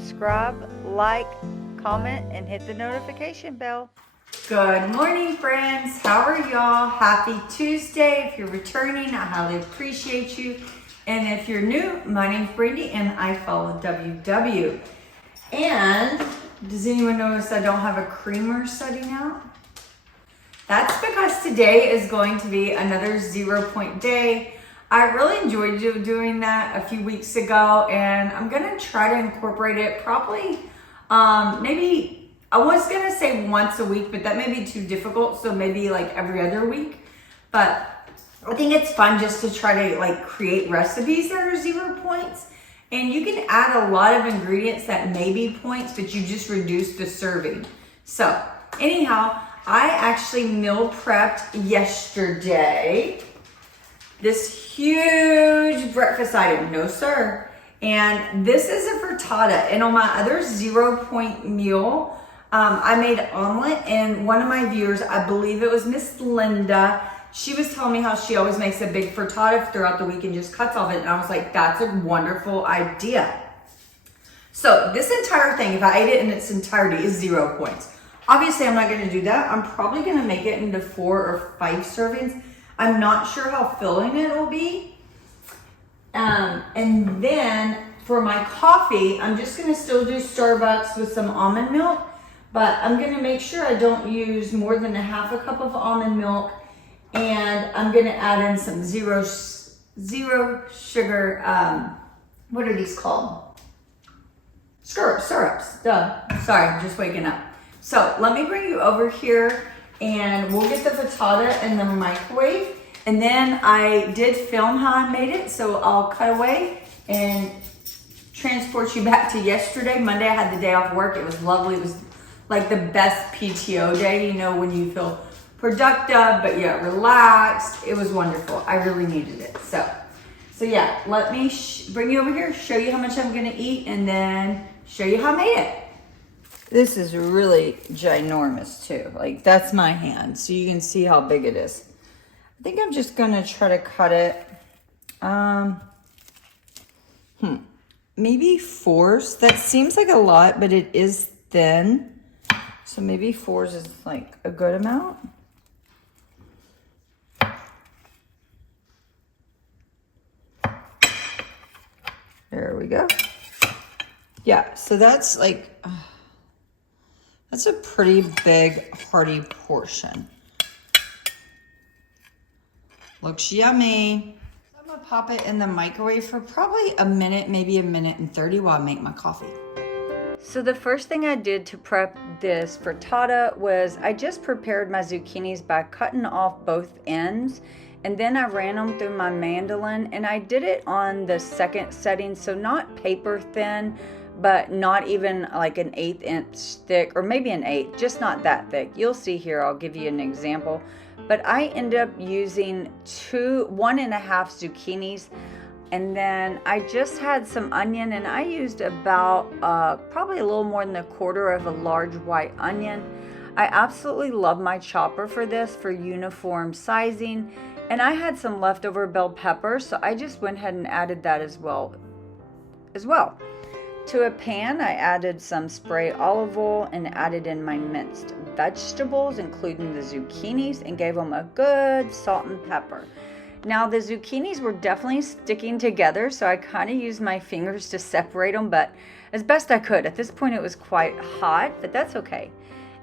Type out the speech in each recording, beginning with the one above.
subscribe, like, comment, and hit the notification bell. Good morning, friends. How are y'all? Happy Tuesday. If you're returning, I highly appreciate you. And if you're new, my name's Brandi and I follow WW. And does anyone notice I don't have a creamer setting out? That's because today is going to be another 0 point day. I really enjoyed doing that a few weeks ago, and I'm gonna try to incorporate it probably, maybe, I was gonna say once a week, but that may be too difficult, so maybe like every other week. But I think it's fun just to try to like create recipes that are 0 points. And you can add a lot of ingredients that may be points, but you just reduce the serving. So anyhow, I actually meal prepped yesterday this huge breakfast item. No, sir. And this is a frittata. And on my other 0 point meal, I made omelet, and one of my viewers, I believe it was Miss Linda, she was telling me how she always makes a big frittata throughout the week and just cuts all of it. And I was like, that's a wonderful idea. So this entire thing, if I ate it in its entirety, is 0 points. Obviously, I'm not going to do that. I'm probably going to make it into 4 or 5 servings. I'm not sure how filling it will be. And then for my coffee, I'm just going to still do Starbucks with some almond milk. But I'm going to make sure I don't use more than a half a cup of almond milk. And I'm going to add in some zero sugar, what are these called? Syrups. Duh. Sorry, I'm just waking up. So let me bring you over here and we'll get the frittata in the microwave. And then I did film how I made it, so I'll cut away and transport you back to yesterday. Monday I had the day off work. It was lovely. It was like the best PTO day, you know, when you feel productive but yet relaxed. It was wonderful. I really needed it. So yeah, let me bring you over here, show you how much I'm gonna eat, and then show you how I made it. This is really ginormous too. Like, that's my hand, so you can see how big it is. I think I'm just gonna try to cut it. Maybe 4s. That seems like a lot, but it is thin. So maybe 4s is like a good amount. There we go. Yeah, so that's like, that's a pretty big, hearty portion. Looks yummy. So I'm gonna pop it in the microwave for probably a minute, maybe a minute and 30 while I make my coffee. So the first thing I did to prep this frittata was I just prepared my zucchinis by cutting off both ends, and then I ran them through my mandolin, and I did it on the second setting, so not paper thin, but not even like an 1/8 inch thick, or maybe an 1/8, just not that thick. You'll see here, I'll give you an example. But I ended up using 1.5 zucchinis, and then I just had some onion, and I used about probably a little more than 1/4 of a large white onion. I absolutely love my chopper for this, for uniform sizing, and I had some leftover bell pepper, so I just went ahead and added that as well. To a pan, I added some spray olive oil and added in my minced vegetables, including the zucchinis, and gave them a good salt and pepper. Now, the zucchinis were definitely sticking together, so I kind of used my fingers to separate them, but as best I could. At this point, it was quite hot, but that's okay.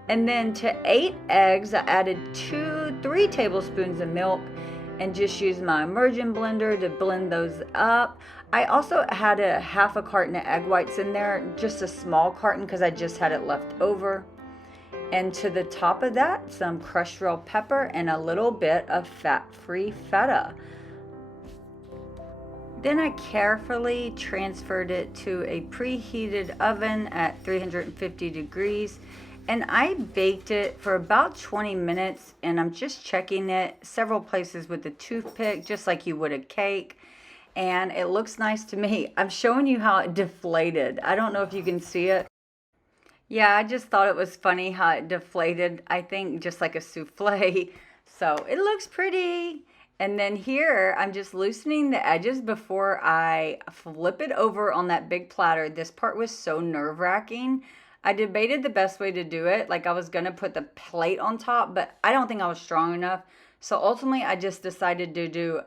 And then to 8 eggs, I added 3 tablespoons of milk and just used my immersion blender to blend those up. I also had a half a carton of egg whites in there, just a small carton because I just had it left over. And to the top of that, some crushed bell pepper and a little bit of fat-free feta. Then I carefully transferred it to a preheated oven at 350 degrees. And I baked it for about 20 minutes, and I'm just checking it several places with a toothpick, just like you would a cake. And it looks nice to me. I'm showing you how it deflated. I don't know if you can see it. Yeah, I just thought it was funny how it deflated, I think just like a souffle. So it looks pretty. And then here, I'm just loosening the edges before I flip it over on that big platter. This part was so nerve-wracking. I debated the best way to do it. Like I was gonna put the plate on top, but I don't think I was strong enough. So ultimately, I just decided to do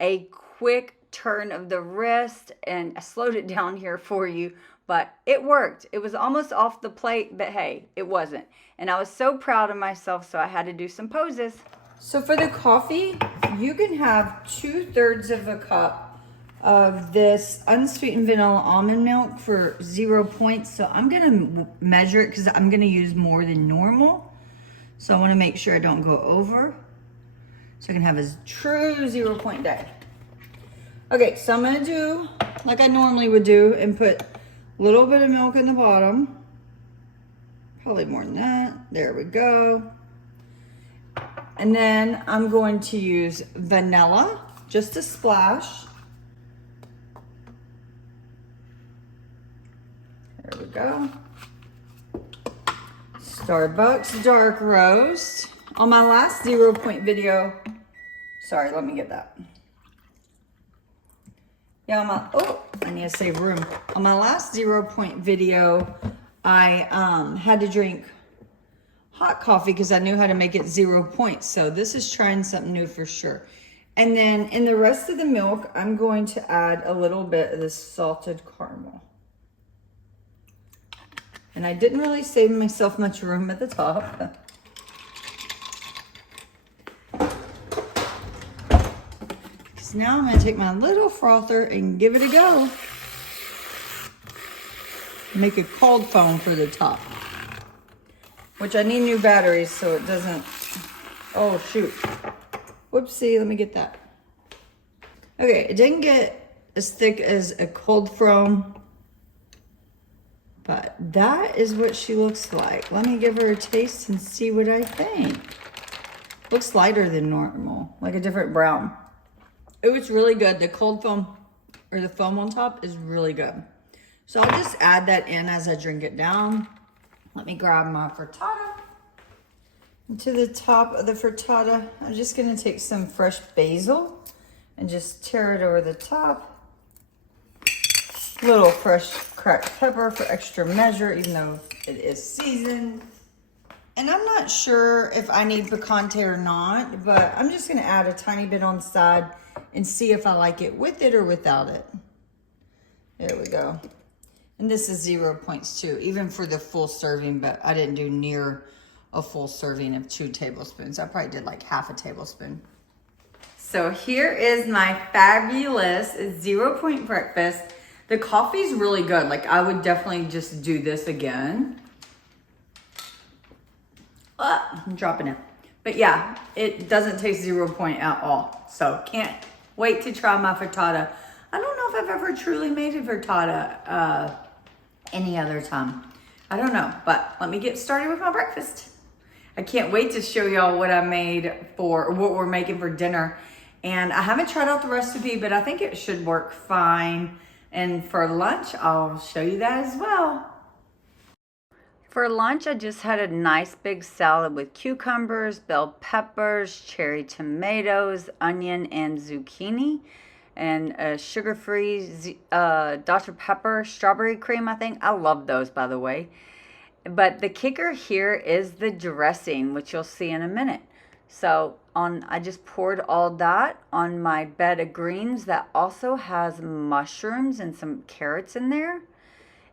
a quick turn of the wrist, and I slowed it down here for you, but it worked. It was almost off the plate, but hey, it wasn't. And I was so proud of myself, so I had to do some poses. So for the coffee, you can have 2/3 of a cup of this unsweetened vanilla almond milk for 0 points. So I'm gonna measure it because I'm gonna use more than normal. So I wanna make sure I don't go over. So I can have a true 0 point day. Okay, so I'm gonna do like I normally would do and put a little bit of milk in the bottom. Probably more than that. There we go. And then I'm going to use vanilla, just a splash. There we go. Starbucks dark roast. On my last 0 point video, sorry, let me get that. Yeah, I need to save room. On my last 0 point video, I had to drink hot coffee because I knew how to make it 0 points. So this is trying something new for sure. And then in the rest of the milk, I'm going to add a little bit of this salted caramel. And I didn't really save myself much room at the top. Because now I'm going to take my little frother and give it a go. Make a cold foam for the top. Which I need new batteries so it doesn't, oh shoot. Whoopsie, let me get that. Okay, it didn't get as thick as a cold foam, but that is what she looks like. Let me give her a taste and see what I think. Looks lighter than normal, like a different brown. Oh, it's really good. The cold foam, or the foam on top is really good. So I'll just add that in as I drink it down. Let me grab my frittata. And to the top of the frittata, I'm just gonna take some fresh basil and just tear it over the top. Little fresh cracked pepper for extra measure, even though it is seasoned. And I'm not sure if I need picante or not, but I'm just gonna add a tiny bit on the side and see if I like it with it or without it. There we go. And this is 0 points too, even for the full serving, but I didn't do near a full serving of 2 tablespoons. I probably did like half a tablespoon. So here is my fabulous 0 point breakfast. The coffee's really good. Like I would definitely just do this again. I'm dropping it. But yeah, it doesn't taste 0 point at all. So can't wait to try my frittata. I don't know if I've ever truly made a frittata any other time. I don't know, but let me get started with my breakfast. I can't wait to show y'all what I made for, what we're making for dinner. And I haven't tried out the recipe, but I think it should work fine. And for lunch, I'll show you that as well. For lunch, I just had a nice big salad with cucumbers, bell peppers, cherry tomatoes, onion, and zucchini. And a sugar-free Dr. Pepper strawberry cream, I think. I love those, by the way. But the kicker here is the dressing, which you'll see in a minute. So I just poured all that on my bed of greens that also has mushrooms and some carrots in there.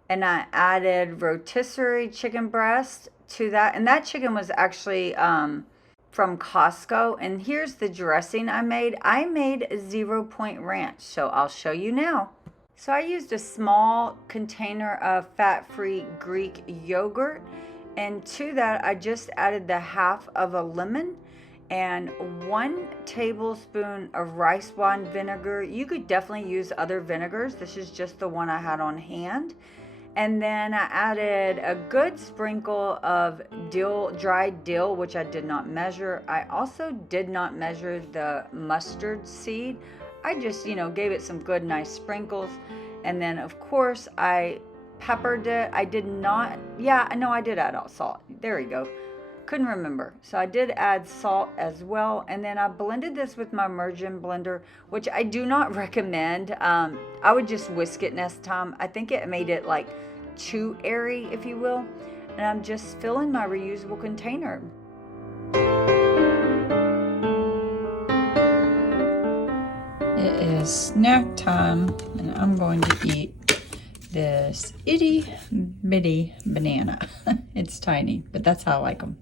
And I added rotisserie chicken breast to that. And that chicken was actually from Costco. And here's the dressing I made. I made a 0 point ranch, so I'll show you now. So I used a small container of fat-free Greek yogurt, and to that I just added the half of a lemon and 1 tablespoon of rice wine vinegar. You could definitely use other vinegars. This is just the one I had on hand. And then I added a good sprinkle of dill, dried dill, which I did not measure. I also did not measure the mustard seed. I just, gave it some good, nice sprinkles. And then, of course, I peppered it. I did not, I did add salt. There we go. Couldn't remember. So I did add salt as well. And then I blended this with my immersion blender, which I do not recommend. I would just whisk it next time. I think it made it like too airy, if you will. And I'm just filling my reusable container. It is snack time, and I'm going to eat this itty bitty banana. It's tiny, but that's how I like them.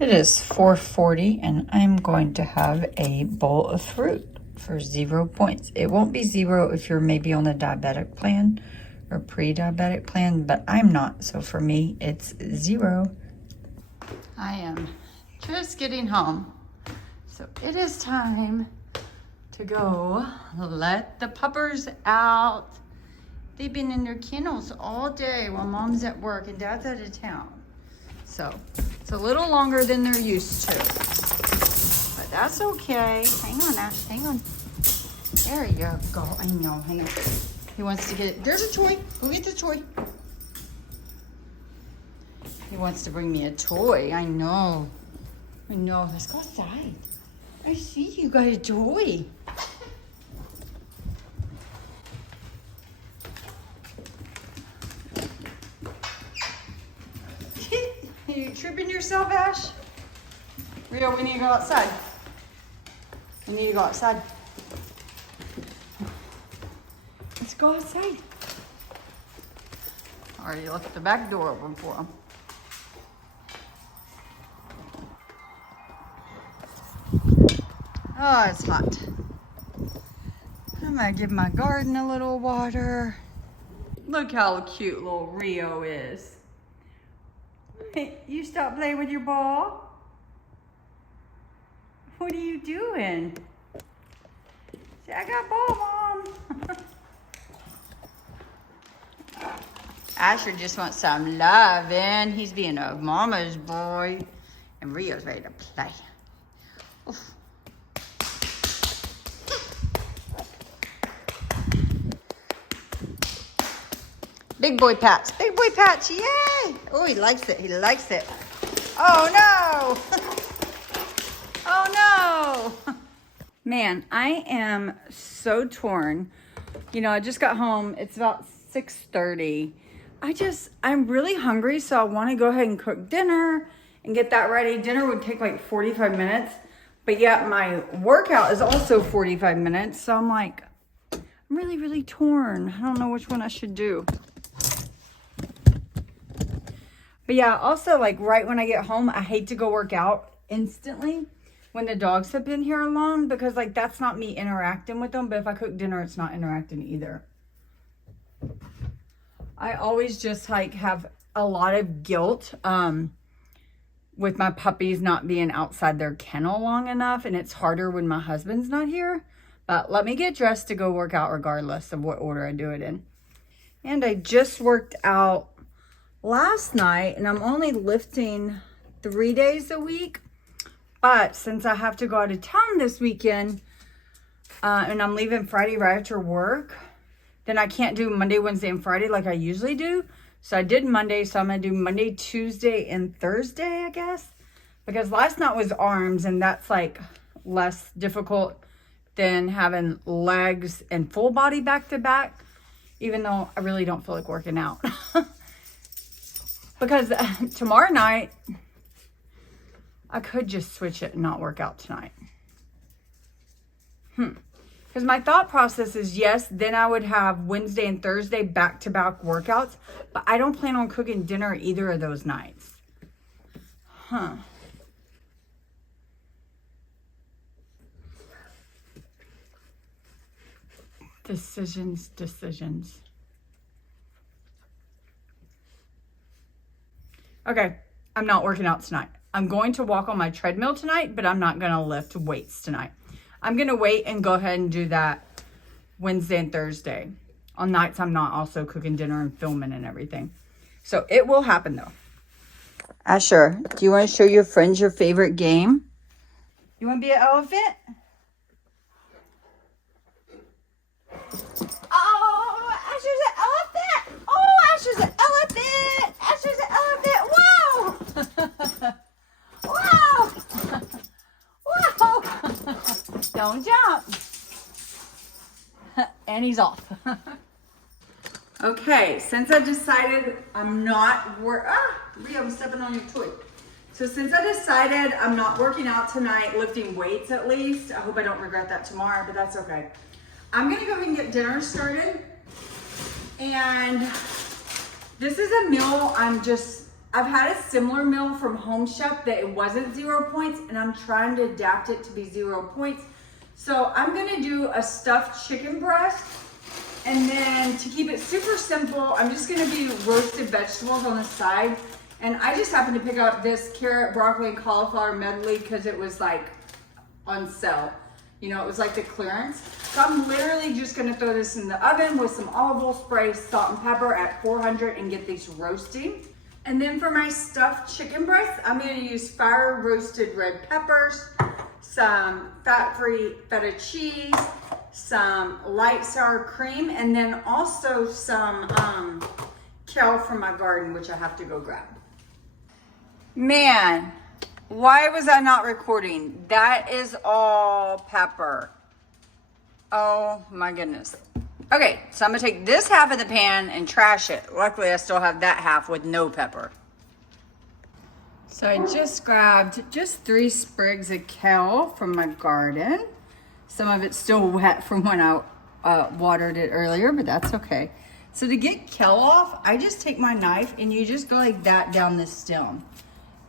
It is 4:40, and I'm going to have a bowl of fruit for 0 points. It won't be 0 if you're maybe on the diabetic plan or pre-diabetic plan, but I'm not. So for me, it's 0. I am just getting home. So it is time to go let the puppers out. They've been in their kennels all day while mom's at work and dad's out of town. So it's a little longer than they're used to, but that's okay. Hang on, Ash, hang on. There you go. I know, hang on. He wants to get it. There's a toy. Go get the toy. He wants to bring me a toy. I know. I know. Let's go outside. I see you got a toy. Are you tripping yourself, Ash? Rio, we need to go outside. We need to go outside. Let's go outside. Already left the back door open for him. Oh, it's hot. I'm gonna give my garden a little water. Look how cute little Rio is. Hey, you stop playing with your ball? What are you doing? Say, I got ball, Mom. Asher just wants some loving. He's being a mama's boy. And Rio's ready to play. Oof. Big boy pats. Big boy pats. Yay! Oh, he likes it. He likes it. Oh, no. Oh, no. Man, I am so torn. You know, I just got home. It's about 6:30. I'm really hungry, so I want to go ahead and cook dinner and get that ready. Dinner would take like 45 minutes, but yet my workout is also 45 minutes. So I'm like, I'm really, really torn. I don't know which one I should do. But yeah, also like right when I get home, I hate to go work out instantly when the dogs have been here long, because like that's not me interacting with them. But if I cook dinner, it's not interacting either. I always just like have a lot of guilt with my puppies not being outside their kennel long enough, and it's harder when my husband's not here. But let me get dressed to go work out regardless of what order I do it in. And I just worked out last night, and I'm only lifting 3 days a week. But since I have to go out of town this weekend, and I'm leaving Friday right after work, then I can't do Monday, Wednesday, and Friday like I usually do. So I did Monday, so I'm going to do Monday, Tuesday, and Thursday, I guess. Because last night was arms, and that's like less difficult than having legs and full body back to back. Even though I really don't feel like working out. Because tomorrow night, I could just switch it and not work out tonight. Because my thought process is, yes, then I would have Wednesday and Thursday back-to-back workouts. But I don't plan on cooking dinner either of those nights. Decisions. Okay, I'm not working out tonight. I'm going to walk on my treadmill tonight, but I'm not going to lift weights tonight. I'm going to wait and go ahead and do that Wednesday and Thursday. On nights, I'm not also cooking dinner and filming and everything. So it will happen, though. Asher, do you want to show your friends your favorite game? You want to be an elephant? Oh, Asher's an elephant! Oh, Asher's an elephant! Asher's an elephant! Wow! And he's off. Okay, since I decided I'm not Rio, I'm stepping on your toy. So since I decided I'm not working out tonight, lifting weights at least, I hope I don't regret that tomorrow, but that's okay. I'm gonna go ahead and get dinner started. And this is a meal I've had a similar meal from Home Chef that it wasn't 0 points, and I'm trying to adapt it to be 0 points. So I'm gonna do a stuffed chicken breast. And then to keep it super simple, I'm just gonna do roasted vegetables on the side. And I just happened to pick up this carrot, broccoli, and cauliflower medley because it was like on sale. You know, it was like the clearance. So I'm literally just gonna throw this in the oven with some olive oil spray, salt and pepper at 400 and get these roasting. And then for my stuffed chicken breast, I'm gonna use fire roasted red peppers, some fat-free feta cheese, some light sour cream, and then also some kale from my garden, which I have to go grab. Man, why was I not recording? That is all pepper. Oh my goodness. Okay, so I'm gonna take this half of the pan and trash it. Luckily, I still have that half with no pepper. So I just grabbed just 3 sprigs of kale from my garden. Some of it's still wet from when I watered it earlier, but that's okay. So to get kale off, I just take my knife and you just go like that down the stem.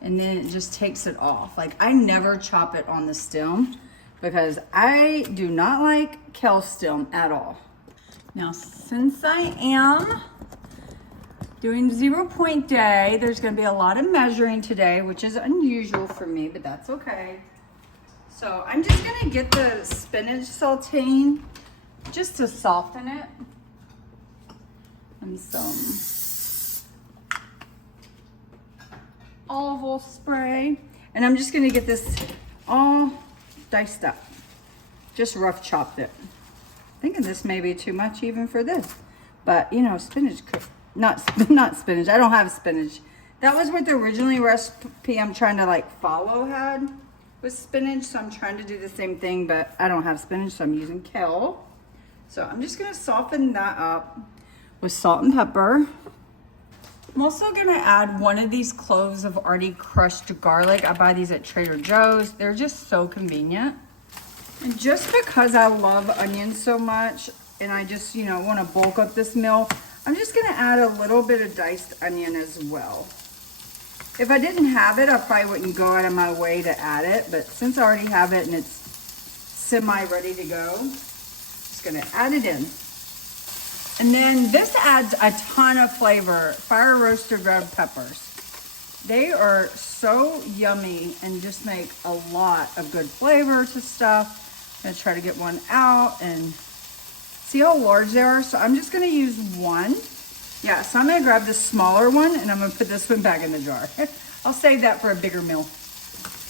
And then it just takes it off. Like I never chop it on the stem because I do not like kale stem at all. Now, since I am doing 0 point day, there's gonna be a lot of measuring today, which is unusual for me, but that's okay. So I'm just gonna get the spinach sauteing just to soften it. And some olive oil spray. And I'm just gonna get this all diced up. Just rough chopped it. Thinking this may be too much even for this. But you know, spinach, not spinach, I don't have spinach. That was what the originally recipe I'm trying to like follow had. With spinach, so I'm trying to do the same thing, but I don't have spinach, so I'm using kale. So I'm just gonna soften that up with salt and pepper. I'm also gonna add 1 of these cloves of already crushed garlic. I buy these at Trader Joe's. They're just so convenient. And just because I love onions so much, and I just, you know, wanna bulk up this meal, I'm just gonna add a little bit of diced onion as well. If I didn't have it, I probably wouldn't go out of my way to add it, but since I already have it and it's semi-ready to go, I'm just gonna add it in. And then this adds a ton of flavor, fire roasted red peppers. They are so yummy and just make a lot of good flavor to stuff. I'm gonna try to get one out and see how large they are. So I'm just gonna use 1. Yeah, so I'm gonna grab the smaller one and I'm gonna put this one back in the jar. I'll save that for a bigger meal.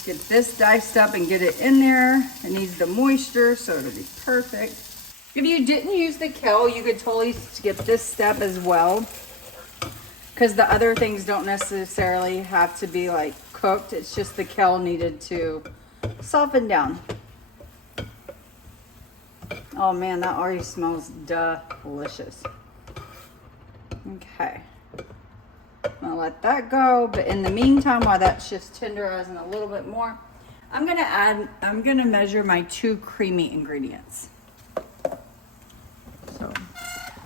Get this diced up and get it in there. It needs the moisture, so it'll be perfect. If you didn't use the kale, you could totally skip this step as well, because the other things don't necessarily have to be like cooked. It's just the kale needed to soften down. Oh man, that already smells delicious. Okay, I'm gonna let that go, but in the meantime, while that's just tenderizing a little bit more, I'm gonna measure my 2 creamy ingredients. So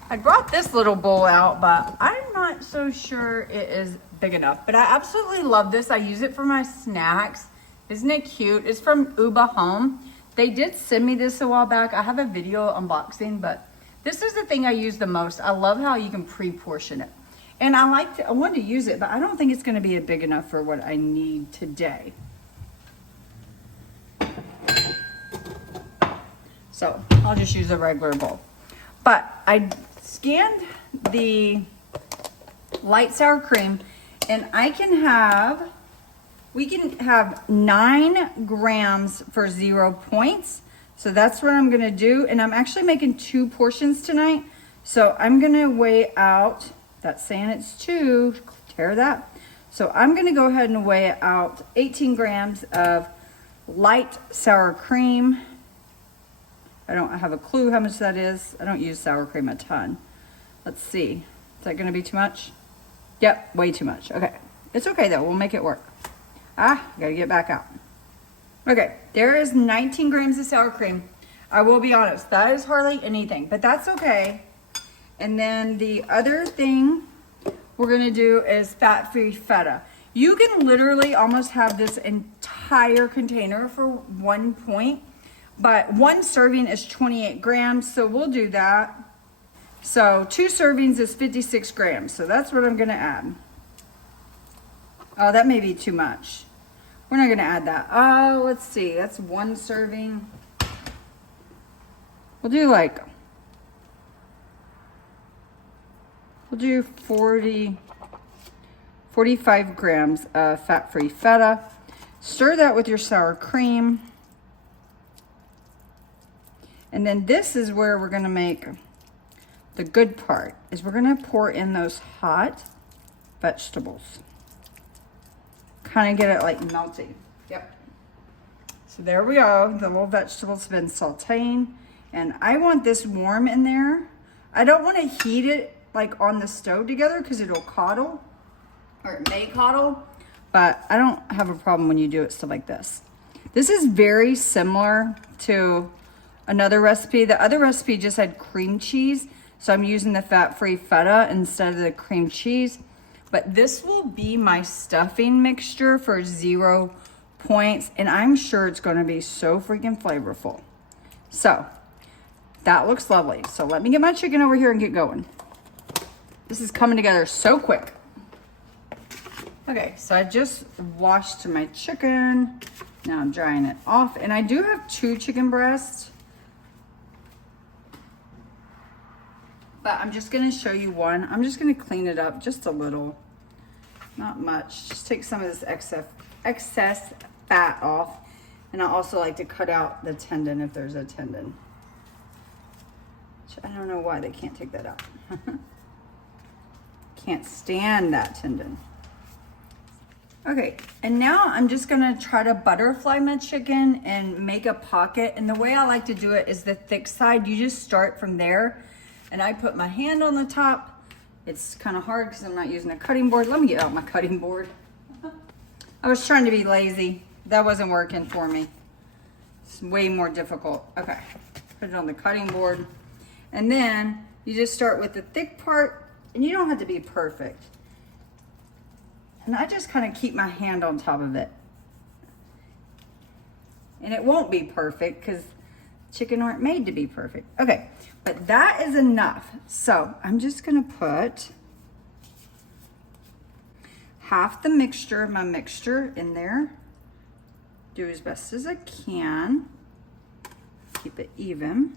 I brought this little bowl out, but I'm not so sure it is big enough, but I absolutely love this. I use it for my snacks. Isn't it cute? It's from Uba Home. They did send me this a while back. I have a video unboxing, but this is the thing I use the most. I love how you can pre-portion it. And I want to use it, but I don't think it's gonna be big enough for what I need today. So I'll just use a regular bowl. But I scanned the light sour cream and we can have 9 grams for 0 points. So that's what I'm gonna do. And I'm actually making 2 portions tonight. So I'm gonna weigh out, that's saying it's 2, tear that. So I'm gonna go ahead and weigh out 18 grams of light sour cream, I don't have a clue how much that is. I don't use sour cream a ton. Let's see. Is that gonna be too much? Yep, way too much. Okay. It's okay though, we'll make it work. Gotta get back out. Okay, there is 19 grams of sour cream. I will be honest, that is hardly anything, but that's okay. And then the other thing we're gonna do is fat-free feta. You can literally almost have this entire container for 1 point, but 1 serving is 28 grams, so we'll do that. So 2 servings is 56 grams, so that's what I'm gonna add. Oh, that may be too much. We're not gonna add that. Oh, let's see, that's 1 serving. We'll do 45 grams of fat-free feta. Stir that with your sour cream. And then this is where we're gonna make the good part, is we're gonna pour in those hot vegetables. Kind of get it like melting. Yep. So there we go. The little vegetables have been sauteing. And I want this warm in there. I don't want to heat it like on the stove together because it'll curdle, or it may curdle, but I don't have a problem when you do it stuff like this. This is very similar to another recipe. The other recipe just had cream cheese, so I'm using the fat-free feta instead of the cream cheese. But this will be my stuffing mixture for 0 points, and I'm sure it's going to be so freaking flavorful. So that looks lovely. So let me get my chicken over here and get going. This is coming together so quick. Okay, so I just washed my chicken. Now I'm drying it off, and I do have 2 chicken breasts, but I'm just gonna show you one. I'm just gonna clean it up just a little, not much. Just take some of this excess fat off, and I also like to cut out the tendon if there's a tendon. Which I don't know why they can't take that out. Can't stand that tendon. Okay, and now I'm just gonna try to butterfly my chicken and make a pocket. And the way I like to do it is the thick side. You just start from there, and I put my hand on the top. It's kind of hard because I'm not using a cutting board. Let me get out my cutting board. I was trying to be lazy. That wasn't working for me. It's way more difficult. Okay, put it on the cutting board. And then you just start with the thick part, and you don't have to be perfect. And I just kind of keep my hand on top of it. And it won't be perfect because chicken aren't made to be perfect. Okay, but that is enough. So I'm just gonna put half the mixture of my mixture in there. Do as best as I can. Keep it even.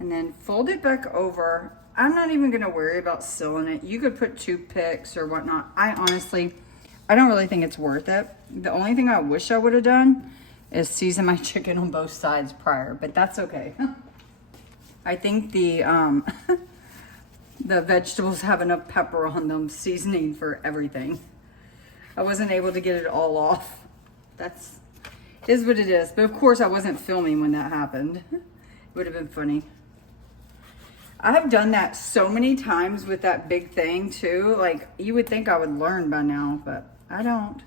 And then fold it back over. I'm not even gonna worry about sealing it. You could put toothpicks or whatnot. I don't really think it's worth it. The only thing I wish I would have done is season my chicken on both sides prior, but that's okay. I think the the vegetables have enough pepper on them, seasoning for everything. I wasn't able to get it all off. Is what it is. But of course I wasn't filming when that happened. It would have been funny. I have done that so many times with that big thing too. Like, you would think I would learn by now, but I don't.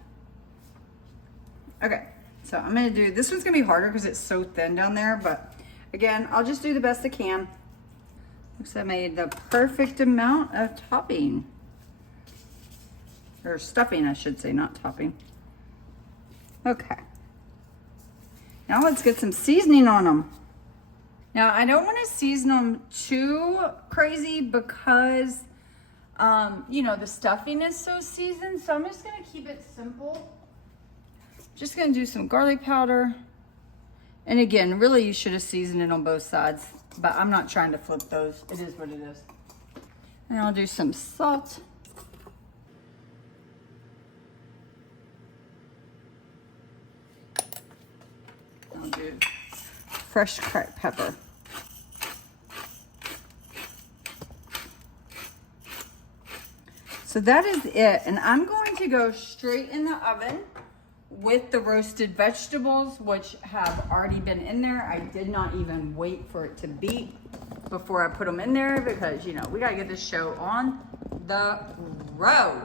Okay, so I'm gonna do, this one's gonna be harder because it's so thin down there, but again, I'll just do the best I can. Looks like I made the perfect amount of topping. Or stuffing, I should say, not topping. Okay. Now let's get some seasoning on them. Now, I don't want to season them too crazy because, you know, the stuffing is so seasoned. So I'm just going to keep it simple. Just going to do some garlic powder. And again, really you should have seasoned it on both sides. But I'm not trying to flip those. It is what it is. And I'll do some salt. I'll do fresh cracked pepper. So that is it. And I'm going to go straight in the oven with the roasted vegetables, which have already been in there. I did not even wait for it to beat before I put them in there because, you know, we gotta get this show on the road.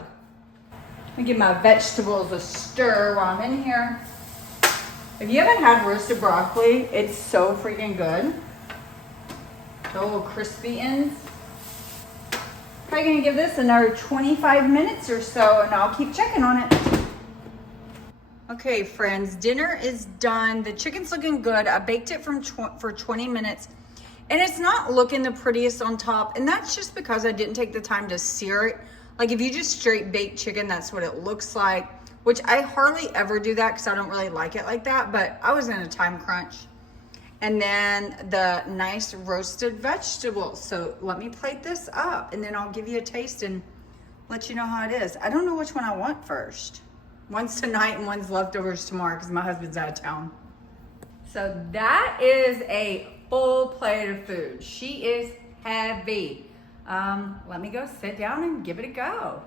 Let me give my vegetables a stir while I'm in here. If you haven't had roasted broccoli, it's so freaking good. The little crispy ends. Probably gonna give this another 25 minutes or so and I'll keep checking on it. Okay, friends, dinner is done. The chicken's looking good. I baked it for 20 minutes and it's not looking the prettiest on top. And that's just because I didn't take the time to sear it. Like if you just straight bake chicken, that's what it looks like, which I hardly ever do that because I don't really like it like that, but I was in a time crunch. And then the nice roasted vegetables. So let me plate this up and then I'll give you a taste and let you know how it is. I don't know which one I want first. One's tonight and one's leftovers tomorrow because my husband's out of town. So that is a full plate of food. She is heavy. Let me go sit down and give it a go.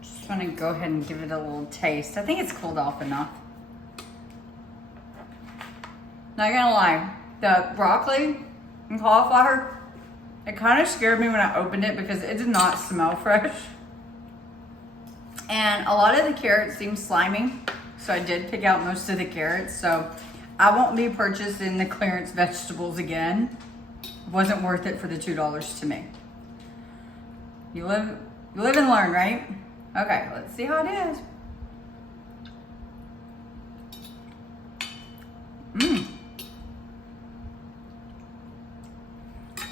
Just want to go ahead and give it a little taste. I think it's cooled off enough. Not gonna lie, the broccoli and cauliflower, it kind of scared me when I opened it because it did not smell fresh. And a lot of the carrots seem slimy, so I did pick out most of the carrots. So I won't be purchasing the clearance vegetables again. It wasn't worth it for the $2 to me. You live and learn, right? Okay, let's see how it is.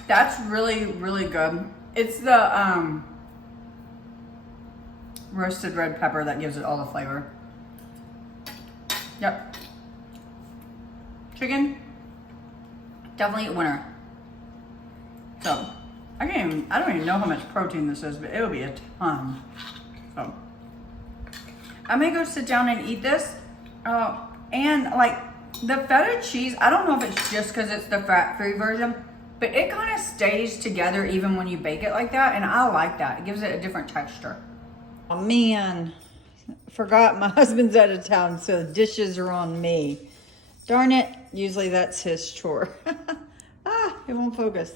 That's really, really good. It's the roasted red pepper that gives it all the flavor. Yep. Chicken, definitely a winner. So, I don't even know how much protein this is, but it'll be a ton. So, I may go sit down and eat this. And like the feta cheese, I don't know if it's just because it's the fat-free version, but it kind of stays together even when you bake it like that, and I like that. It gives it a different texture. Oh man, forgot my husband's out of town, so the dishes are on me. Darn it, usually that's his chore. It won't focus.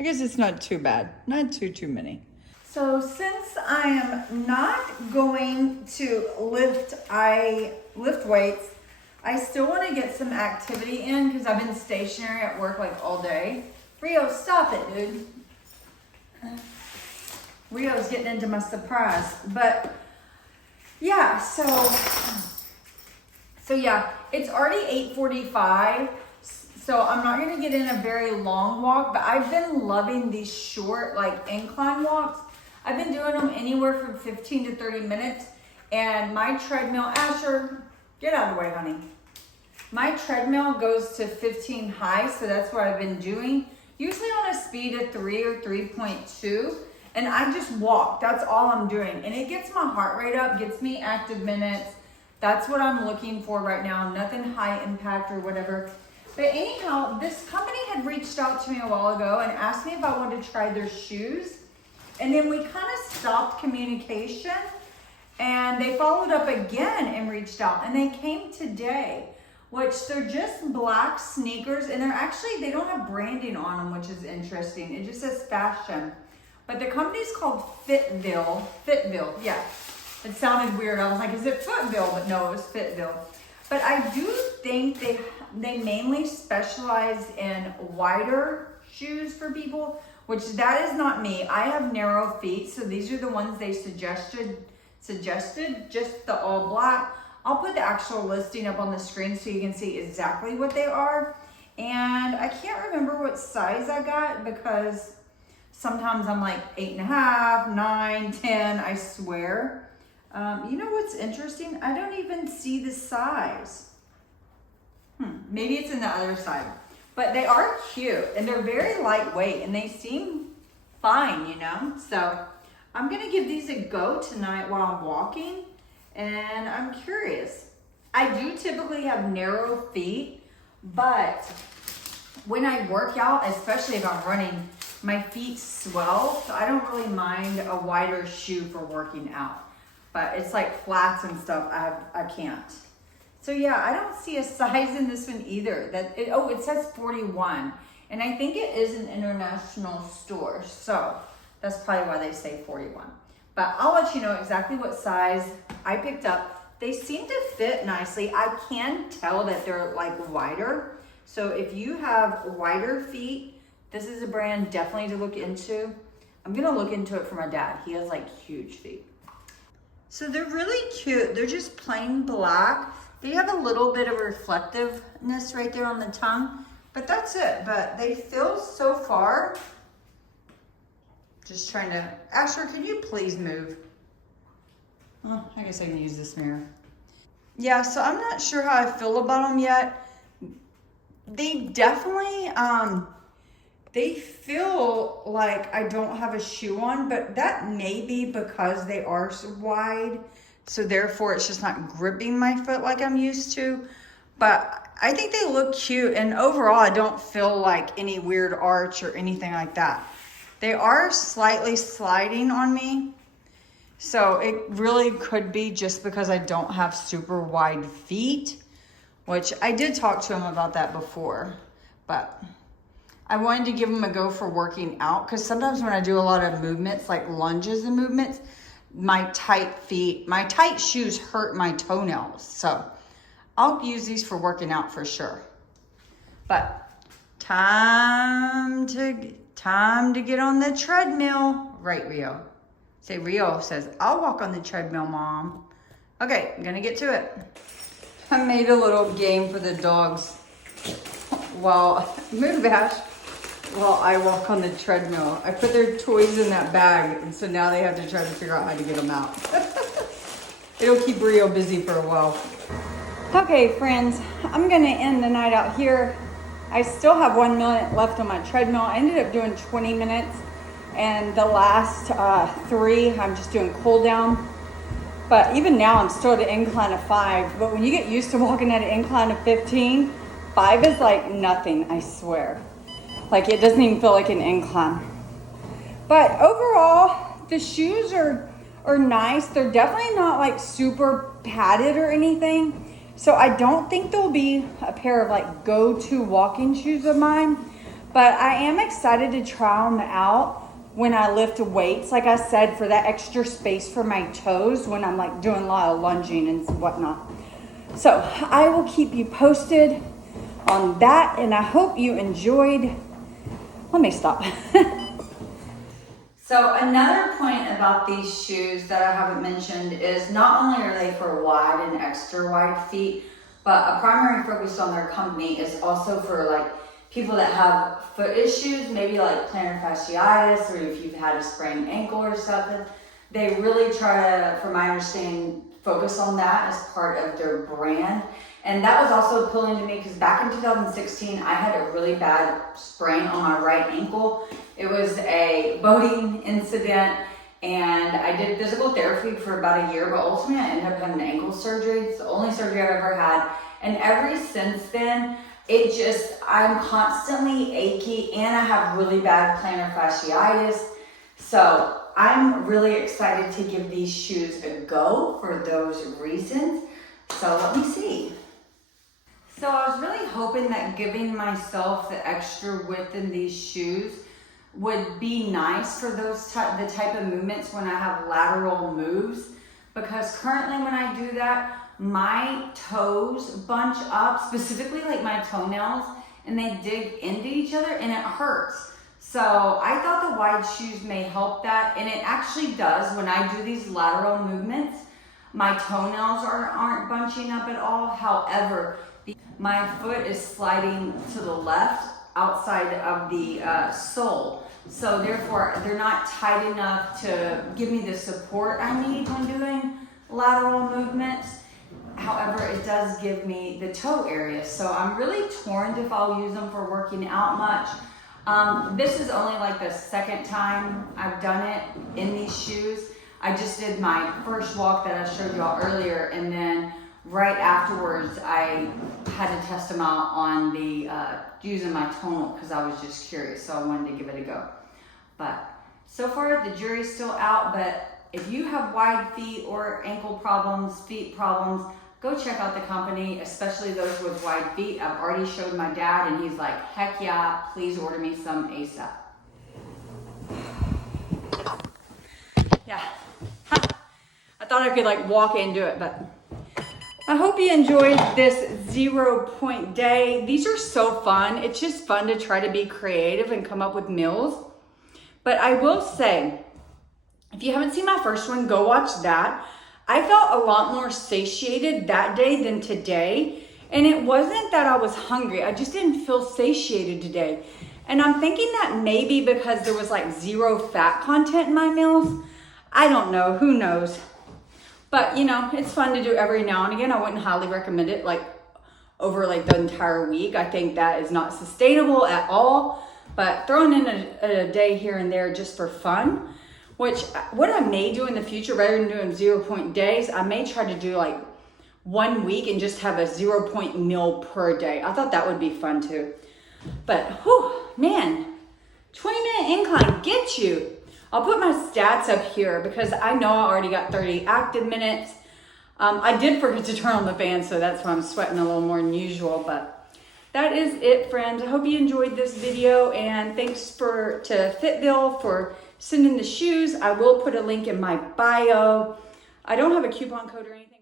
I guess it's not too bad, not too many. So since I am not going to lift weights, I still want to get some activity in because I've been stationary at work like all day. Rio, stop it, dude. Rio's getting into my surprise. But yeah, so yeah, it's already 8:45. So I'm not gonna get in a very long walk, but I've been loving these short, like incline walks. I've been doing them anywhere from 15 to 30 minutes. And my treadmill, Asher, get out of the way, honey. My treadmill goes to 15 high, so that's what I've been doing. Usually on a speed of 3 or 3.2, and I just walk. That's all I'm doing. And it gets my heart rate up, gets me active minutes. That's what I'm looking for right now. Nothing high impact or whatever. But anyhow, this company had reached out to me a while ago and asked me if I wanted to try their shoes. And then we kind of stopped communication, and they followed up again and reached out, and they came today. Which they're just black sneakers, and they don't have branding on them, which is interesting. It just says fashion. But the company's called Fitville. Fitville, yeah. It sounded weird. I was like, is it Footville? But no, it was Fitville. But I do think they mainly specialize in wider shoes for people, which that is not me. I have narrow feet, so these are the ones they suggested, just the all black. I'll put the actual listing up on the screen so you can see exactly what they are. And I can't remember what size I got because sometimes I'm like 8.5, 9, 10, I swear. You know what's interesting? I don't even see the size. Maybe it's in the other side. But they are cute and they're very lightweight and they seem fine, you know? So I'm gonna give these a go tonight while I'm walking. And I'm curious. I do typically have narrow feet, but when I work out, especially if I'm running, my feet swell, so I don't really mind a wider shoe for working out. but it's like flats and stuff. I can't. So yeah, I don't see a size in this one either. It says 41, and I think it is an international store, so that's probably why they say 41. But I'll let you know exactly what size I picked up. They seem to fit nicely. I can tell that they're like wider. So if you have wider feet, this is a brand definitely to look into. I'm gonna look into it for my dad. He has like huge feet. So they're really cute. They're just plain black. They have a little bit of reflectiveness right there on the tongue, but that's it. But they feel so far. Just trying to, Asher, can you please move? Oh, I guess I can use this mirror. Yeah, so I'm not sure how I feel about them yet. They definitely, they feel like I don't have a shoe on, but that may be because they are so wide. So therefore it's just not gripping my foot like I'm used to. But I think they look cute, and overall I don't feel like any weird arch or anything like that. They are slightly sliding on me. So it really could be just because I don't have super wide feet, which I did talk to him about that before. But I wanted to give him a go for working out, because sometimes when I do a lot of movements, like lunges and movements, my tight shoes hurt my toenails. So I'll use these for working out for sure. But time to get on the treadmill. Right, Rio? Say, Rio says, I'll walk on the treadmill, Mom. Okay, I'm gonna get to it. I made a little game for the dogs while I walk on the treadmill. I put their toys in that bag, and so now they have to try to figure out how to get them out. It'll keep Rio busy for a while. Okay, friends, I'm gonna end the night out here. I still have 1 minute left on my treadmill. I ended up doing 20 minutes, and the last 3, I'm just doing cool down. But even now, I'm still at an incline of 5. But when you get used to walking at an incline of 15, 5 is like nothing, I swear. Like, it doesn't even feel like an incline. But overall, the shoes are nice. They're definitely not like super padded or anything. So I don't think they'll be a pair of like go-to walking shoes of mine. But I am excited to try them out when I lift weights, like I said, for that extra space for my toes when I'm like doing a lot of lunging and whatnot. So I will keep you posted on that, and I hope you enjoyed. Let me stop. So another point about these shoes that I haven't mentioned is not only are they for wide and extra wide feet, but a primary focus on their company is also for like people that have foot issues, maybe like plantar fasciitis, or if you've had a sprained ankle or something. They really try to, from my understanding, focus on that as part of their brand. And that was also appealing to me because back in 2016, I had a really bad sprain on my right ankle. It was a boating incident, and I did physical therapy for about a year, but ultimately I ended up having an ankle surgery. It's the only surgery I've ever had. And ever since then, I'm constantly achy, and I have really bad plantar fasciitis. So I'm really excited to give these shoes a go for those reasons. So let me see. So I was really hoping that giving myself the extra width in these shoes would be nice for the type of movements when I have lateral moves, because currently when I do that, my toes bunch up, specifically like my toenails, and they dig into each other and it hurts. So I thought the wide shoes may help that, and it actually does. When I do these lateral movements, my toenails aren't bunching up at all. However, my foot is sliding to the left outside of the sole. So therefore, they're not tight enough to give me the support I need when doing lateral movements. However, it does give me the toe area. So I'm really torn if I'll use them for working out much. This is only like the second time I've done it in these shoes. I just did my first walk that I showed y'all earlier, and then right afterwards I had to test them out on the using my tonal because I was just curious, so I wanted to give it a go. But so far the jury's still out, but if you have wide feet or ankle problems, feet problems, go check out the company, especially those with wide feet. I've already showed my dad and he's like, heck yeah, please order me some ASAP. Yeah, I thought I could like walk and do it, but I hope you enjoyed this 0 point day. These are so fun. It's just fun to try to be creative and come up with meals. But I will say, if you haven't seen my first one, go watch that. I felt a lot more satiated that day than today. And it wasn't that I was hungry. I just didn't feel satiated today. And I'm thinking that maybe because there was like 0 fat content in my meals. I don't know, who knows? But you know, it's fun to do every now and again. I wouldn't highly recommend it like over like the entire week. I think that is not sustainable at all. But throwing in a day here and there just for fun, which what I may do in the future, rather than doing 0 point days, I may try to do like 1 week and just have a 0 point meal per day. I thought that would be fun too. But whew, man, 20-minute incline gets you. I'll put my stats up here because I know I already got 30 active minutes. I did forget to turn on the fan, so that's why I'm sweating a little more than usual. But that is it, friends. I hope you enjoyed this video, and thanks to Fitville for sending the shoes. I will put a link in my bio. I don't have a coupon code or anything.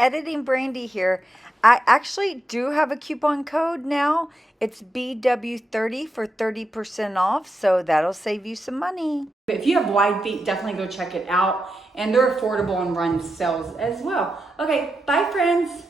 Editing Brandy here. I actually do have a coupon code now. It's BW30 for 30% off, so that'll save you some money. If you have wide feet, definitely go check it out. And they're affordable and run sales as well. Okay, bye friends.